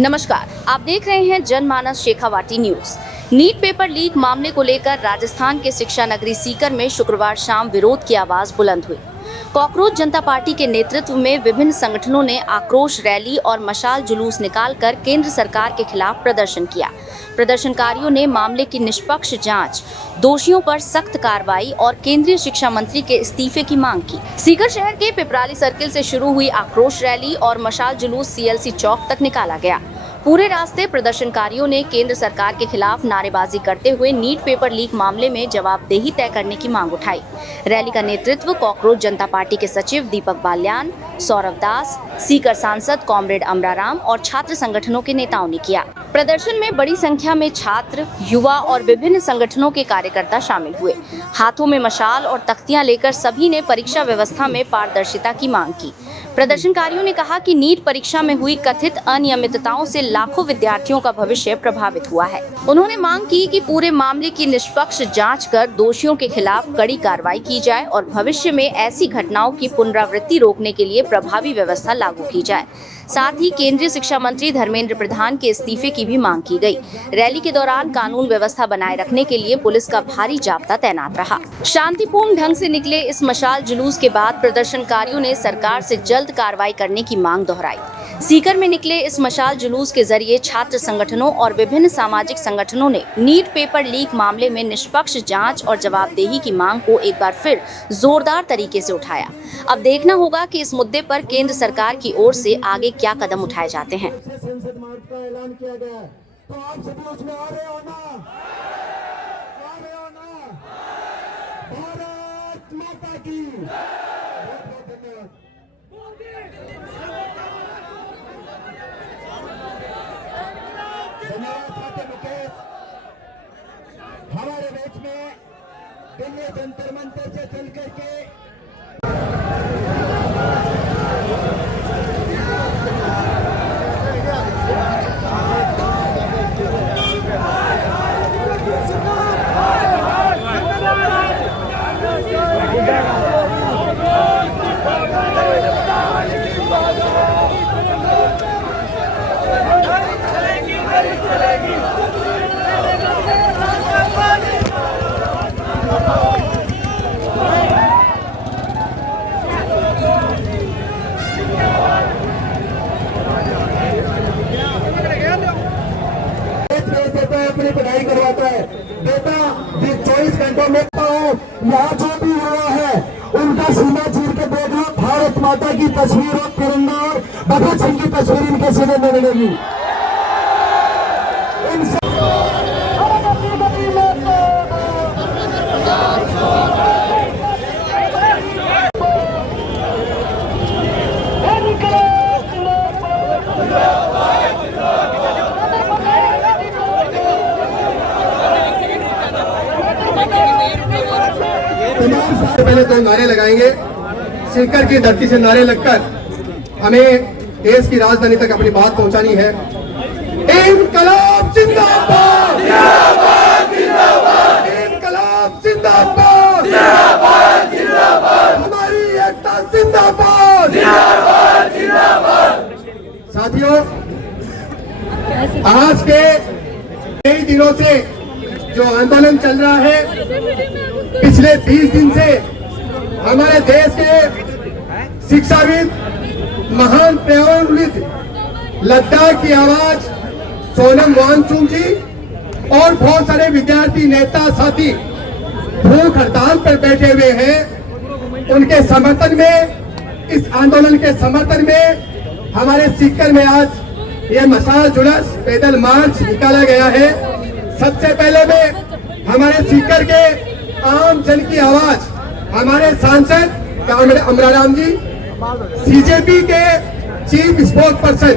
नमस्कार, आप देख रहे हैं जनमानस Shekhawati news. NEET paper leak मामले को लेकर राजस्थान के शिक्षा नगरी सीकर में शुक्रवार शाम विरोध की आवाज बुलंद हुई। कॉकरोच जनता पार्टी के नेतृत्व में विभिन्न संगठनों ने आक्रोश रैली और मशाल जुलूस निकालकर केंद्र सरकार के खिलाफ प्रदर्शन किया। प्रदर्शनकारियों ने मामले की निष्पक्ष जांच, दोषियों पर सख्त कार्रवाई और केंद्रीय शिक्षा मंत्री के इस्तीफे की मांग की। सीकर शहर के पिपराली सर्किल से शुरू हुई आक्रोश रैली और मशाल जुलूस सीएलसी चौक तक निकाला गया। पूरे रास्ते प्रदर्शनकारियों ने केंद्र सरकार के खिलाफ नारेबाजी करते हुए नीट पेपर लीक मामले में जवाबदेही तय करने की मांग उठाई। रैली का नेतृत्व कॉकरोच जनता पार्टी के सचिव दीपक बाल्यान, सौरभ दास, सीकर सांसद कॉमरेड अमराराम और छात्र संगठनों के नेताओं ने किया। प्रदर्शन में बड़ी संख्या में छात्र, युवा और विभिन्न संगठनों के कार्यकर्ता शामिल हुए। हाथों में मशाल और तख्तियां लेकर सभी ने परीक्षा व्यवस्था में पारदर्शिता की मांग की। प्रदर्शनकारियों ने कहा कि नीट परीक्षा में हुई कथित अनियमितताओं से लाखों विद्यार्थियों का भविष्य प्रभावित हुआ है। उन्होंने मांग की कि पूरे मामले की निष्पक्ष जांच कर दोषियों के खिलाफ कड़ी कार्रवाई की जाए और भविष्य में ऐसी घटनाओं की पुनरावृत्ति रोकने के लिए प्रभावी व्यवस्था लागू की जाए। साथ ही केंद्रीय शिक्षा मंत्री धर्मेंद्र प्रधान के इस्तीफे की भी मांग की गई। रैली के दौरान कानून व्यवस्था बनाए रखने के लिए पुलिस का भारी जाब्ता तैनात रहा। शांतिपूर्ण ढंग से निकले इस मशाल जुलूस के बाद प्रदर्शनकारियों ने सरकार से जल्द कार्रवाई करने की मांग दोहराई। सीकर में निकले इस मशाल जुलूस के जरिए छात्र संगठनों और विभिन्न सामाजिक संगठनों ने नीट पेपर लीक मामले में निष्पक्ष जांच और जवाबदेही की मांग को एक बार फिर जोरदार तरीके से उठाया। अब देखना होगा कि इस मुद्दे पर केंद्र सरकार की ओर से आगे क्या कदम उठाए जाते हैं। संसद मार्च का ऐलान किया गया है, तो आप सभी उसमें आ रहे हो ना? आ रहे हो ना? भारत माता की बहुत-बहुत धन्यवाद। धन्यवाद छात्र मुकेश। हमारे बीच में दिल्ली जंतर मंतर से चल करके अपनी पढ़ाई करवाता है। बेटा 24 घंटों में यहाँ जो भी हुआ है उनका सीना चीर के देख लो। भारत माता की तस्वीर और तिरंगा और भगत सिंह की तस्वीर इनके सीने में मिलेगी। पहले तो नारे लगाएंगे। सीकर की धरती से नारे लगकर हमें देश की राजधानी तक अपनी बात पहुंचानी है। इनकलाब जिंदाबाद, जिंदाबाद, जिंदाबाद। इनकलाब जिंदाबाद, जिंदाबाद, जिंदाबाद। हमारी एकता जिंदाबाद, जिंदाबाद, जिंदाबाद। साथियों, आज के कई दिनों से जो आंदोलन चल रहा है, पिछले 20 दिन से हमारे देश के शिक्षाविद, महान प्रेरणाविद, लद्दाख की आवाज सोनम वांगचुक जी और बहुत सारे विद्यार्थी नेता साथी भूख हड़ताल पर बैठे हुए हैं। उनके समर्थन में, इस आंदोलन के समर्थन में हमारे सीकर में आज ये मशाल जुलूस पैदल मार्च निकाला गया है। सबसे पहले में हमारे सीकर के आम जन की आवाज हमारे सांसद कॉमरेड अमराराम जी, सीजेपी के चीफ स्पोक्स पर्सन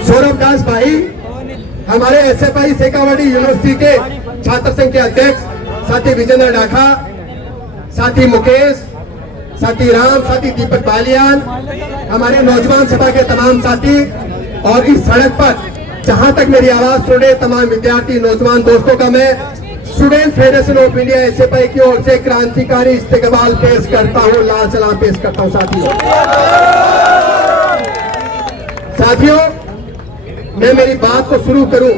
सौरभ दास भाई, हमारे एसएफआई शेखावाटी यूनिवर्सिटी के छात्र संघ के अध्यक्ष साथी विजेंद्र डाखा, साथी मुकेश, साथी राम, साथी दीपक बालियान, हमारे नौजवान सभा के तमाम साथी और इस सड़क पर जहां तक मेरी आवाज सुन रहे तमाम विद्यार्थी नौजवान दोस्तों का मैं student federation of India SFI की ओर से क्रांतिकारी इस्तेकबाल पेश करता हूं, लाल सलाम पेश करता हूं। साथियों, साथियों, मैं मेरी बात को शुरू करूं।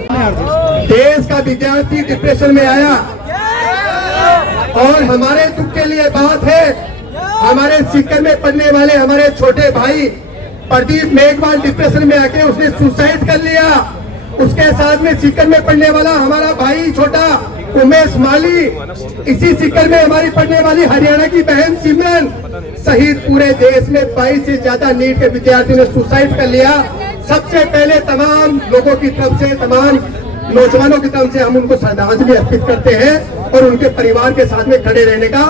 देश का विद्यार्थी डिप्रेशन में आया और हमारे दुख के लिए बात है, हमारे सीकर में पढ़ने वाले हमारे छोटे भाई प्रदीप मेघवाल डिप्रेशन में आके उसने सुसाइड कर लिया। उसके साथ में सीकर में पढ़ने वाला हमारा भाई छोटा उमेश माली, इसी सीकर में हमारी पढ़ने वाली हरियाणा की बहन सिमरन सहित पूरे देश में 22 से ज्यादा नीट के विद्यार्थियों ने सुसाइड कर लिया। सबसे पहले तमाम लोगों की तरफ से, तमाम नौजवानों की तरफ से हम उनको श्रद्धांजलि अर्पित करते हैं और उनके परिवार के साथ में खड़े रहने का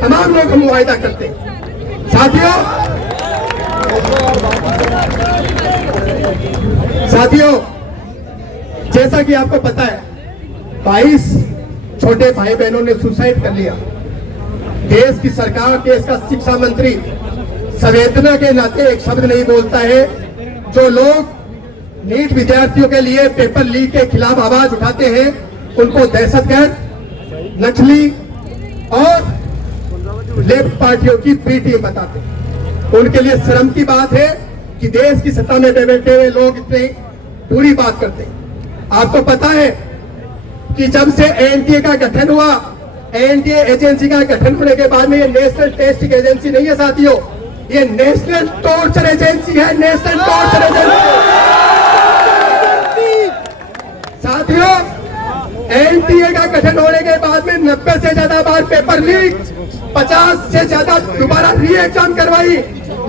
तमाम लोग हम वायदा करते हैं। साथियों, जैसा कि आपको पता है 22 छोटे भाई बहनों ने सुसाइड कर लिया। देश की सरकार, देश का शिक्षा मंत्री संवेदना के नाते एक शब्द नहीं बोलता है। जो लोग नीट विद्यार्थियों के लिए पेपर लीक के खिलाफ आवाज उठाते हैं उनको दहशतगर्द, नक्सली और लेफ्ट पार्टियों की बी टीम बताते हैं। उनके लिए शर्म की बात है कि देश की सत्ता में बैठे हुए लोग इतनी बुरी बात करते हैं। आपको पता है कि जब से एनटीए का गठन हुआ, एनटीए एजेंसी का गठन होने के बाद में ये नेशनल टेस्टिंग एजेंसी नहीं है साथियों, ये नेशनल टॉर्चर एजेंसी है। नेशनल टॉर्चर एजेंसी साथियों, एनटीए का गठन होने के बाद में 90 से ज्यादा बार पेपर लीक, 50 से ज्यादा दोबारा री एग्जाम करवाई,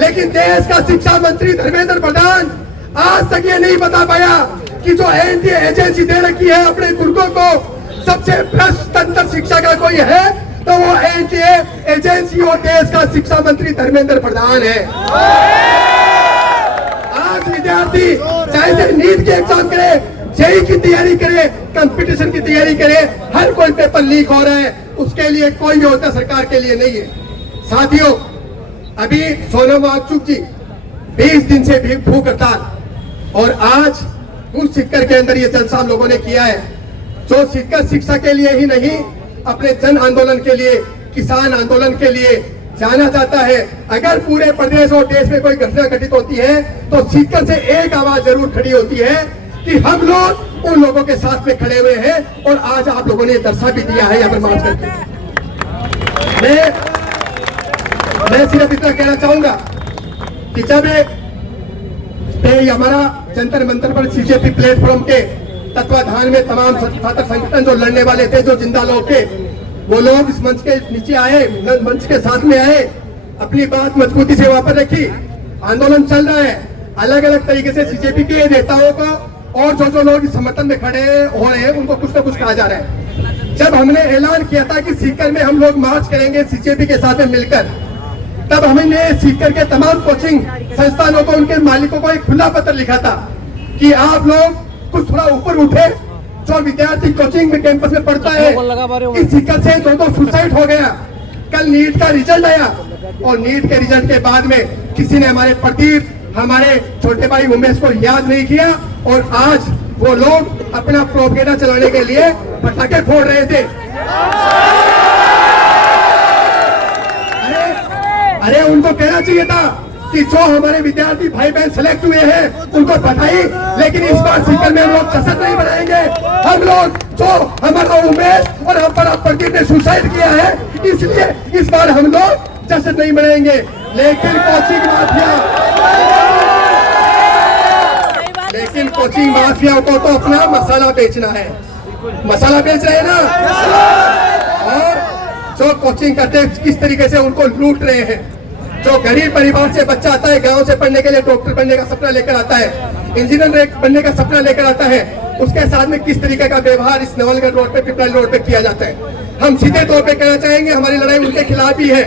लेकिन देश का शिक्षा मंत्री धर्मेंद्र प्रधान आज तक ये नहीं बता पाया कि जो एनटीए एजेंसी दे रखी है अपने गुर्गों को, सबसे भ्रष्ट तंत्र शिक्षा का कोई है तो वो एनटीए एजेंसी और देश का शिक्षा मंत्री धर्मेंद्र प्रधान है। आज विद्यार्थी चाहे से नीट के एग्जाम करे, जेई की तैयारी करे, कंपटीशन की तैयारी करे, हर कोई पेपर लीक हो रहा है, उसके लिए कोई योजना सरकार के लिए नहीं है। साथियों, अभी सोनम वांगचुक जी 20 दिन से भी भूख हड़ताल और आज उस सीकर के अंदर ये जलसा हम लोगों ने किया है, जो सीकर शिक्षा के लिए ही नहीं अपने जन आंदोलन के लिए, किसान आंदोलन के लिए जाना जाता है। अगर पूरे प्रदेश और देश में कोई घटना घटित होती है तो सीकर से एक आवाज जरूर खड़ी होती है कि हम लोग उन लोगों के साथ में खड़े हुए हैं और आज आप लोगों ने दर्शा भी दिया है यहाँ पर मार्च करके। मैं सिर्फ इतना कहना चाहूंगा कि जब हमारा जंतर मंतर पर सीजेपी प्लेटफॉर्म के तत्वाधान में तमाम छात्र संगठन जो लड़ने वाले थे, जो जिंदा लोग थे, वो लोग इस मंच के नीचे आए, मंच के साथ में आए, अपनी बात मजबूती से वहां पर रखी। आंदोलन चल रहा है, अलग अलग तरीके से सीजेपी के नेताओं को और जो लोग इस समर्थन में खड़े हो रहे हैं उनको कुछ न कुछ कहा जा रहा है। जब हमने ऐलान किया था कि सीकर में हम लोग मार्च करेंगे सीजेपी के साथ में मिलकर, तब हमने सीकर के तमाम कोचिंग संस्थानों को, उनके मालिकों को एक खुला पत्र लिखा था कि आप लोग कुछ थोड़ा ऊपर उठे। जो विद्यार्थी कोचिंग में कैंपस में पढ़ता है, इस सीकर से दो सुसाइड हो गया। कल नीट का रिजल्ट आया और नीट के रिजल्ट के बाद में किसी ने हमारे प्रदीप, हमारे छोटे भाई उमेश को याद नहीं किया और आज वो लोग अपना प्रोपेगेंडा चलाने के लिए पटाखे फोड़ रहे थे। अरे उनको कहना चाहिए था कि जो हमारे विद्यार्थी भाई बहन सेलेक्ट हुए हैं उनको बधाई, लेकिन इस बार सीकर में हम लोग जश्न नहीं मनाएंगे। हम लोग जो हमारा उमेश और हमारा प्रदीप ने सुसाइड किया है, इसलिए इस बार हम लोग जश्न नहीं मनाएंगे। लेकिन कोचिंग माफिया को तो अपना मसाला बेचना है, मसाला बेच रहे हैं ना, और जो कोचिंग करते किस तरीके से उनको लूट रहे हैं। जो गरीब परिवार से बच्चा आता है, गांव से पढ़ने के लिए, डॉक्टर बनने का सपना लेकर आता है, इंजीनियर बनने का सपना लेकर आता है, उसके साथ में किस तरीके का व्यवहार इस नवलगढ़ रोड पे, पिपराली रोड पे किया जाता है। हम सीधे तौर पे कहना चाहेंगे हमारी लड़ाई उनके खिलाफ ही है।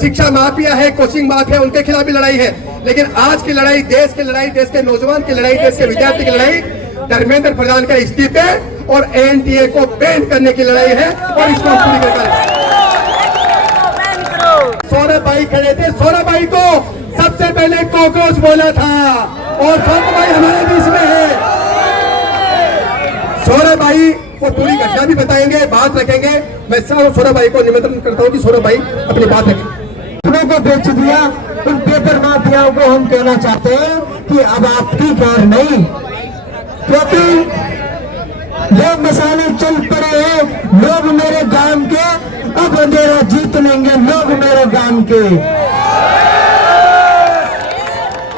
शिक्षा माफिया है, कोचिंग माफिया, उनके खिलाफ भी लड़ाई है। लेकिन आज की लड़ाई, देश की लड़ाई, देश के नौजवान की लड़ाई, देश के विद्यार्थी की लड़ाई धर्मेंद्र प्रधान का इस्तीफे और एनटीए को बैन करने की लड़ाई है और इसको पूरी कर सौरभ भाई खड़े थे। सौरभ भाई को सबसे पहले कॉकरोच बोला था और सौरभ भाई हमारे बीच में है। सौरभ भाई वो पूरी घटना भी बताएंगे, बात रखेंगे। मैं सौरभ भाई को निमंत्रण करता हूँ कि सौरभ भाई अपनी बात रखें। को बेच दिया, उन पेपर माफियाओं को हम कहना चाहते हैं कि अब आपकी बार नहीं, क्योंकि ये मसाले चल पड़े हैं लोग मेरे गांव के, अब अंधेरा जीत लेंगे लोग मेरे गांव के।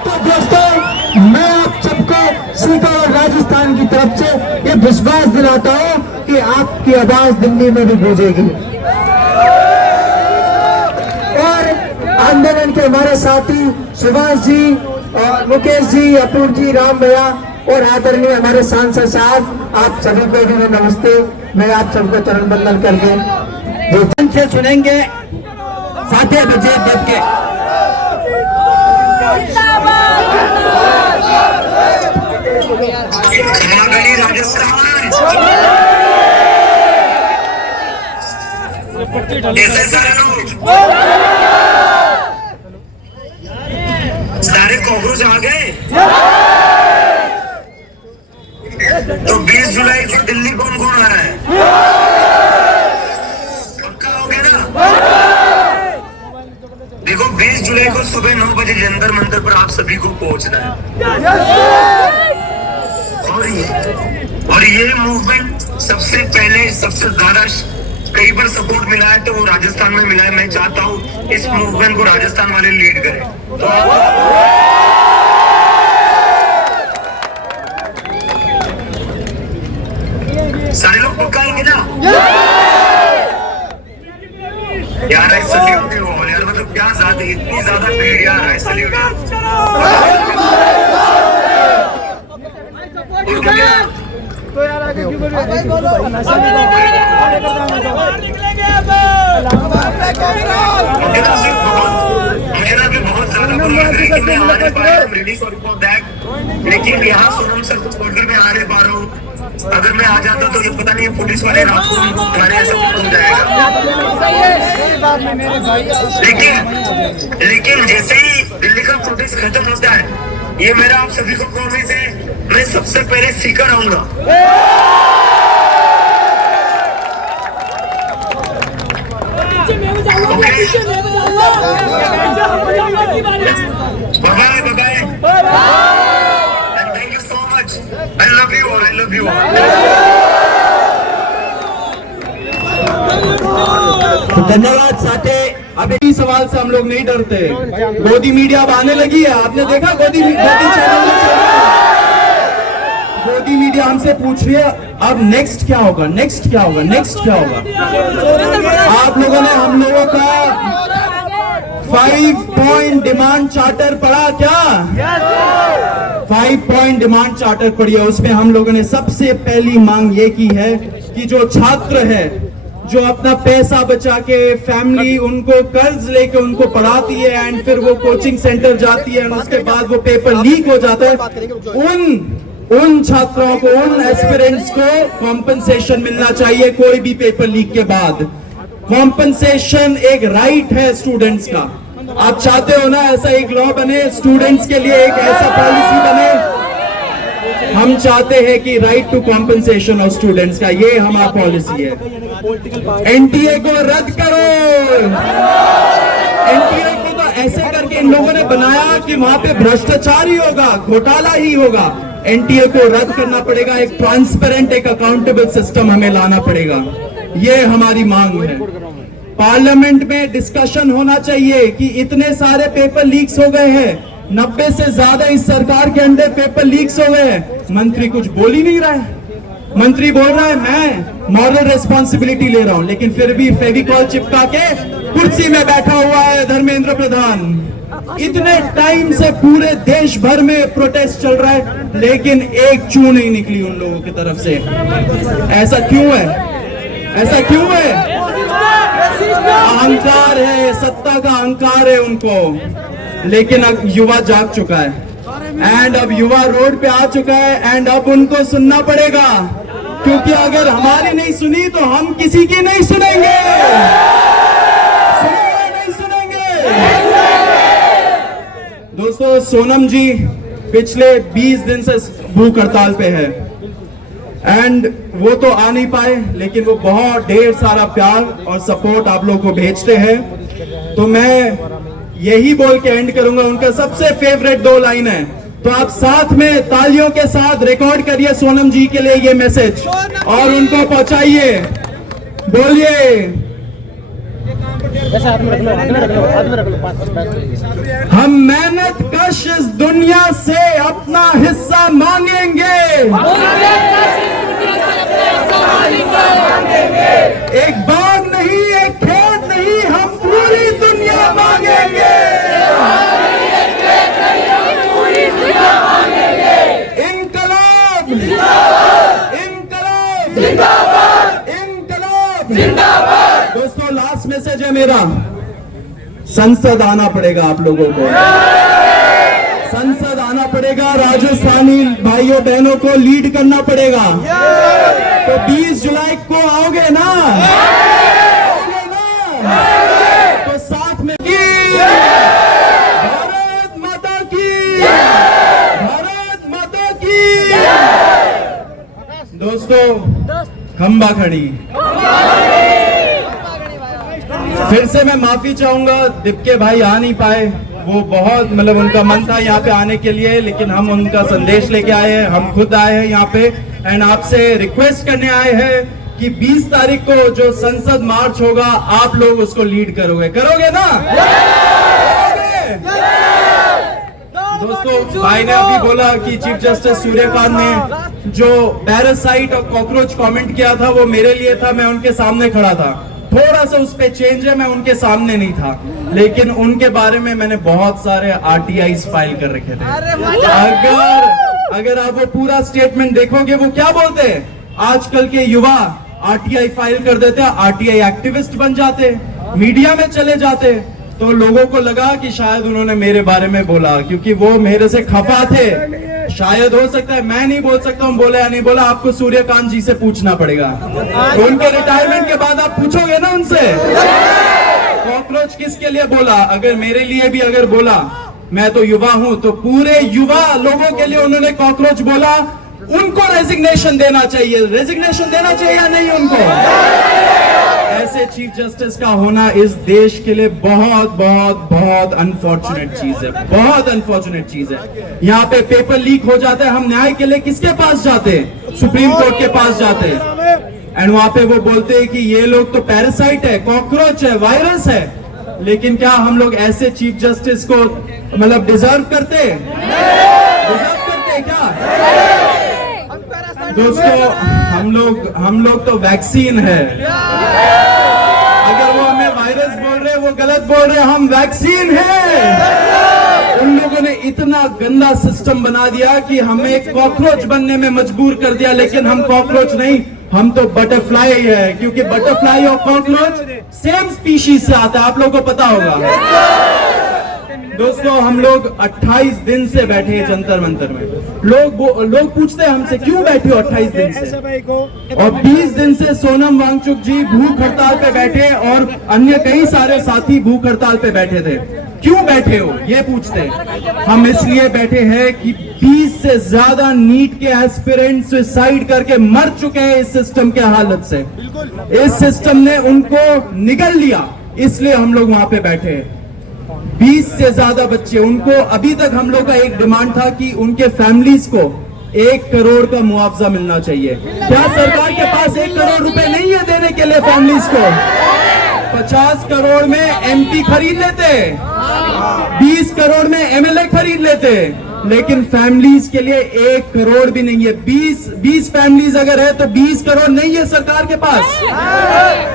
तो दोस्तों, मैं आप सबको सीकर और राजस्थान की तरफ से ये विश्वास दिलाता हूं कि आपकी आवाज दिल्ली में भी गूंजेगी। और आंदोलन के हमारे साथी सुभाष जी और मुकेश जी, अपूर्व जी, राम भैया और आदरणीय हमारे सांसद साहब, आप सभी को भी नमस्ते। मैं आप सबको चरण वंदन करके जो जन से सुनेंगे 7 बजे देख के। सारे कॉकरोच आ गए। तो 20 जुलाई को दिल्ली कौन कौन आ रहा है? पक्का हो गया ना? देखो 20 जुलाई को सुबह 9 बजे जंतर मंतर पर आप सभी को पहुंचना है। और ये मूवमेंट सबसे पहले सबसे ज्यादा कई बार सपोर्ट मिला है तो वो राजस्थान में मिला है। मैं चाहता हूँ इस मूवमेंट को राजस्थान वाले लीड करें। तो सारे लोग पक्का आएंगे ना यार? आई सैल्यूट यू ऑल यार, मतलब क्या ज्यादा इतनी ज्यादा भीड़ यार। आई सैल्यूट तो यार आगे क्यों बोल रहे हो? मेरा भी बहुत ज्यादा बुरा लग रहा है कि मैं आ नहीं पा रहा हूँ, रेडी फॉर दैट। लेकिन यहाँ सोनम सर को छोड़कर मैं आ नहीं पा रहा हूँ। अगर मैं आ जाता तो ये पता नहीं पुलिस वाले रात को उनको घर ऐसा हो जाएगा। लेकिन जैसे ही दिल्ली का प्रोटेस्ट खत्म होता है, ये मेरा आप सभी को प्रॉमिस है, मैं सबसे पहले सीकर आऊंगा। Bye bye and thank you so much. I love you all, I love you all. धन्यवाद साथे। अब इसी सवाल से हम लोग नहीं डरते। गोदी मीडिया अब आने लगी है, आपने देखा गोदी मीडिया हमसे पूछ रही है अब नेक्स्ट क्या होगा, नेक्स्ट क्या होगा, नेक्स्ट क्या होगा। आप लोगों ने हम लोगों का 5 पॉइंट डिमांड चार्टर पढ़ा क्या? 5 पॉइंट डिमांड चार्टर पढ़ी है। उसमें हम लोगों ने सबसे पहली मांग ये की है कि जो छात्र है जो अपना पैसा बचा के फैमिली उनको कर्ज लेके उनको पढ़ाती है एंड फिर वो कोचिंग सेंटर जाती है और उसके बाद वो पेपर लीक हो जाता है, उन छात्रों को, उन एस्पिरेंट्स को कॉम्पनसेशन मिलना चाहिए। कोई भी पेपर लीक के बाद कॉम्पनसेशन एक राइट है स्टूडेंट्स का। आप चाहते हो ना ऐसा एक लॉ बने स्टूडेंट्स के लिए, एक ऐसा पॉलिसी बने। हम चाहते हैं कि right to compensation of students का ये हमारा पॉलिसी है। एनटीए को रद्द करो। एनटीए को तो ऐसे करके इन लोगों ने बनाया कि वहां पे भ्रष्टाचार ही होगा, घोटाला ही होगा। एनटीए को रद्द करना पड़ेगा, एक ट्रांसपेरेंट, एक अकाउंटेबल सिस्टम हमें लाना पड़ेगा। ये हमारी मांग है। पार्लियामेंट में डिस्कशन होना चाहिए कि इतने सारे पेपर लीक्स हो गए हैं, 90 से ज्यादा इस सरकार के अंदर पेपर लीक्स हो गए हैं, मंत्री कुछ बोल ही नहीं रहा है। मंत्री बोल रहा है मैं मॉरल रिस्पॉन्सिबिलिटी ले रहा हूं, लेकिन फिर भी फेविकॉल चिपका के कुर्सी में बैठा हुआ है धर्मेंद्र प्रधान। इतने टाइम से पूरे देश भर में प्रोटेस्ट चल रहा है, लेकिन एक चू नहीं निकली उन लोगों की तरफ से। ऐसा क्यों है? ऐसा क्यों है? अहंकार है, सत्ता का अहंकार है उनको। लेकिन अब युवा जाग चुका है एंड अब युवा रोड पे आ चुका है एंड अब उनको सुनना पड़ेगा, क्योंकि अगर हमारी नहीं सुनी तो हम किसी की नहीं सुनेंगे। नहीं सुनेंगे। दोस्तों, सोनम जी पिछले 20 दिन से भूख हड़ताल पे है एंड वो तो आ नहीं पाए, लेकिन वो बहुत ढेर सारा प्यार और सपोर्ट आप लोगों को भेजते हैं। तो मैं यही बोल के एंड करूंगा, उनका सबसे फेवरेट 2 लाइन है, तो आप साथ में तालियों के साथ रिकॉर्ड करिए सोनम जी के लिए ये मैसेज और उनको पहुंचाइए। बोलिए, हम मेहनत कश इस दुनिया से अपना हिस्सा मांगेंगे। एक बाग नहीं, एक खेत नहीं, हम पूरी दुनिया मांगेंगे। इनकलाब इनकलाब इनकलाब जिंदाबाद। दोस्तों, लास्ट मैसेज है मेरा, संसद आना पड़ेगा आप लोगों को, संसद आना पड़ेगा, राजस्थानी भाइयों बहनों को लीड करना पड़ेगा। तो 20 जुलाई को आओगे ना? आओगे ना? तो साथ में की भारत माता की, भारत माता की। दोस्तों, खंबा खड़ी। फिर से मैं माफी चाहूंगा, दिपके भाई आ नहीं पाए, वो बहुत मतलब उनका मन था यहाँ पे आने के लिए, लेकिन हम उनका संदेश लेके आए हैं, हम खुद आए हैं यहाँ पे एंड आपसे रिक्वेस्ट करने आए हैं कि 20 तारीख को जो संसद मार्च होगा आप लोग उसको लीड करोगे ना? दोस्तों, भाई ने अभी बोला कि चीफ जस्टिस सूर्यकांत ने जो पैरासाइट और कॉकरोच कमेंट किया था वो मेरे लिए था, मैं उनके सामने खड़ा था। थोड़ा सा उस पे चेंज है, मैं उनके सामने नहीं था, लेकिन उनके बारे में मैंने बहुत सारे आरटीआई फाइल कर रखे थे। अगर आप वो पूरा स्टेटमेंट देखोगे, वो क्या बोलते हैं, आजकल के युवा आरटीआई फाइल कर देते, आरटीआई एक्टिविस्ट बन जाते, मीडिया में चले जाते। तो लोगों को लगा कि शायद उन्होंने मेरे बारे में बोला, क्योंकि वो मेरे से खफा थे। शायद हो सकता है, मैं नहीं बोल सकता हूँ बोला या नहीं बोला, आपको सूर्यकांत जी से पूछना पड़ेगा। तो उनके रिटायरमेंट के बाद आप पूछोगे ना उनसे, कॉकरोच किसके लिए बोला? अगर मेरे लिए भी अगर बोला, मैं तो युवा हूं, तो पूरे युवा लोगों के लिए उन्होंने कॉकरोच बोला। उनको रेजिग्नेशन देना चाहिए, रेजिग्नेशन देना चाहिए या नहीं उनको? ऐसे चीफ जस्टिस का होना इस देश के लिए बहुत बहुत बहुत अनफॉर्चुनेट चीज है, बहुत अनफॉर्चुनेट चीज है। यहाँ पे पेपर लीक हो जाता है, हम न्याय के लिए किसके पास जाते हैं? सुप्रीम कोर्ट के पास जाते हैं एंड वहां पे वो बोलते हैं कि ये लोग तो पैरासाइट है, कॉकरोच है, वायरस है। लेकिन क्या हम लोग ऐसे चीफ जस्टिस को मतलब डिजर्व करते क्या? दोस्तों, हम लोग तो वैक्सीन है। अगर वो हमें वायरस बोल रहे, वो गलत बोल रहे, हम वैक्सीन है। उन लोगों ने इतना गंदा सिस्टम बना दिया कि हमें कॉकरोच बनने में मजबूर कर दिया, लेकिन हम कॉकरोच नहीं, हम तो बटरफ्लाई है, क्योंकि बटरफ्लाई और कॉकरोच सेम स्पीशीज से आता है, आप लोगों को पता होगा। दोस्तों, हम लोग 28 दिन से बैठे हैं जंतर मंतर में। लोग पूछते हैं हमसे, क्यों बैठे हो 28 दिन से? और 20 दिन से सोनम वांगचुक जी भूख हड़ताल पे बैठे और अन्य कई सारे साथी भूख हड़ताल पे बैठे थे। क्यों बैठे हो ये पूछते हैं। हम इसलिए बैठे हैं कि 20 से ज्यादा नीट के एस्पिरेंट सुसाइड करके मर चुके हैं इस सिस्टम के हालत से। इस सिस्टम ने उनको निगल लिया, इसलिए हम लोग वहां पे बैठे हैं। 20 से ज्यादा बच्चे, उनको अभी तक हम लोग का एक डिमांड था कि उनके फैमिलीज को 1 करोड़ का मुआवजा मिलना चाहिए। क्या सरकार के पास 1 करोड़ रुपए नहीं है देने के लिए फैमिलीज को? 50 करोड़ में एमपी खरीद लेते, 20 करोड़ में एमएलए खरीद लेते, लेकिन फैमिलीज के लिए 1 करोड़ भी नहीं है। 20 फैमिलीज अगर है तो 20 करोड़ नहीं है सरकार के पास।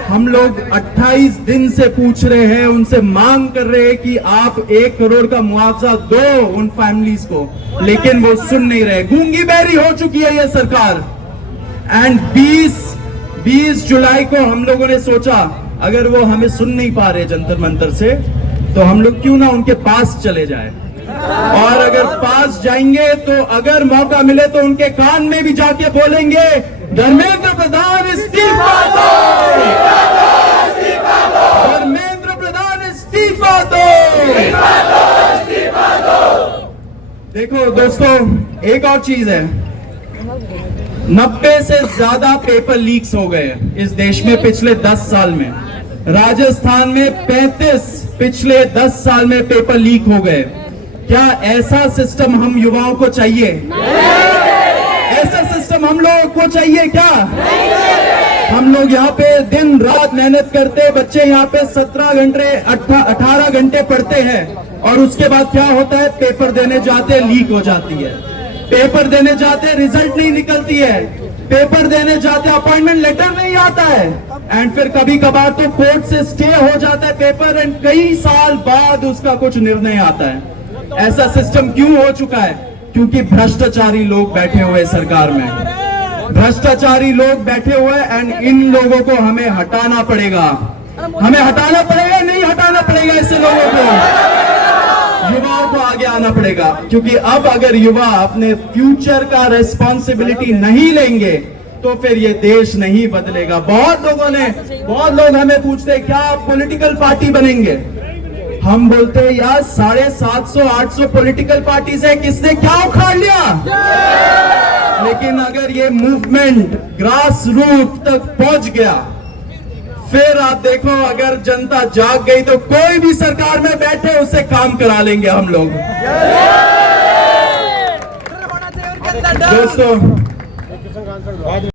हम लोग 28 दिन से पूछ रहे हैं, उनसे मांग कर रहे हैं कि आप 1 करोड़ का मुआवजा दो उन फैमिलीज को, लेकिन वो सुन नहीं रहे। गूंगी बहरी हो चुकी है ये सरकार। एंड 20 जुलाई को हम लोगों ने सोचा, अगर वो हमें सुन नहीं पा रहे जंतर मंतर से, तो हम लोग क्यों ना उनके पास चले जाए, और अगर पास जाएंगे तो अगर मौका मिले तो उनके कान में भी जाके बोलेंगे, धर्मेंद्र प्रधान इस्तीफा दो, धर्मेंद्र प्रधान इस्तीफा दो। देखो दोस्तों, एक और चीज है, 90 से ज्यादा पेपर लीक्स हो गए इस देश में पिछले 10 साल में। राजस्थान में 35 पिछले 10 साल में पेपर लीक हो गए। क्या ऐसा सिस्टम हम युवाओं को चाहिए? ऐसा सिस्टम हम लोगों को चाहिए क्या? हम लोग यहाँ पे दिन रात मेहनत करते, बच्चे यहाँ पे 17 घंटे 18 घंटे पढ़ते हैं और उसके बाद क्या होता है? पेपर देने जाते लीक हो जाती है, पेपर देने जाते रिजल्ट नहीं निकलती है, पेपर देने जाते अपॉइंटमेंट लेटर नहीं आता है, एंड फिर कभी कभार तो कोर्ट से स्टे हो जाता है पेपर एंड कई साल बाद उसका कुछ निर्णय आता है। ऐसा सिस्टम क्यों हो चुका है? क्योंकि भ्रष्टाचारी लोग बैठे हुए सरकार में, भ्रष्टाचारी लोग बैठे हुए एंड इन लोगों को हमें हटाना पड़ेगा। हमें हटाना पड़ेगा, नहीं हटाना पड़ेगा ऐसे लोगों को, युवाओं को आगे आना पड़ेगा। क्योंकि अब अगर युवा अपने फ्यूचर का रिस्पॉन्सिबिलिटी नहीं लेंगे तो फिर ये देश नहीं बदलेगा। बहुत लोग हमें पूछते हैं क्या आप पॉलिटिकल पार्टी बनेंगे? हम बोलते हैं यार 750-800 पॉलिटिकल पार्टीज है, किसने क्या उखाड़ लिया? लेकिन अगर ये मूवमेंट ग्रास रूट तक पहुंच गया, फिर आप देखो अगर जनता जाग गई तो कोई भी सरकार में बैठे उससे काम करा लेंगे हम लोग। दोस्तों,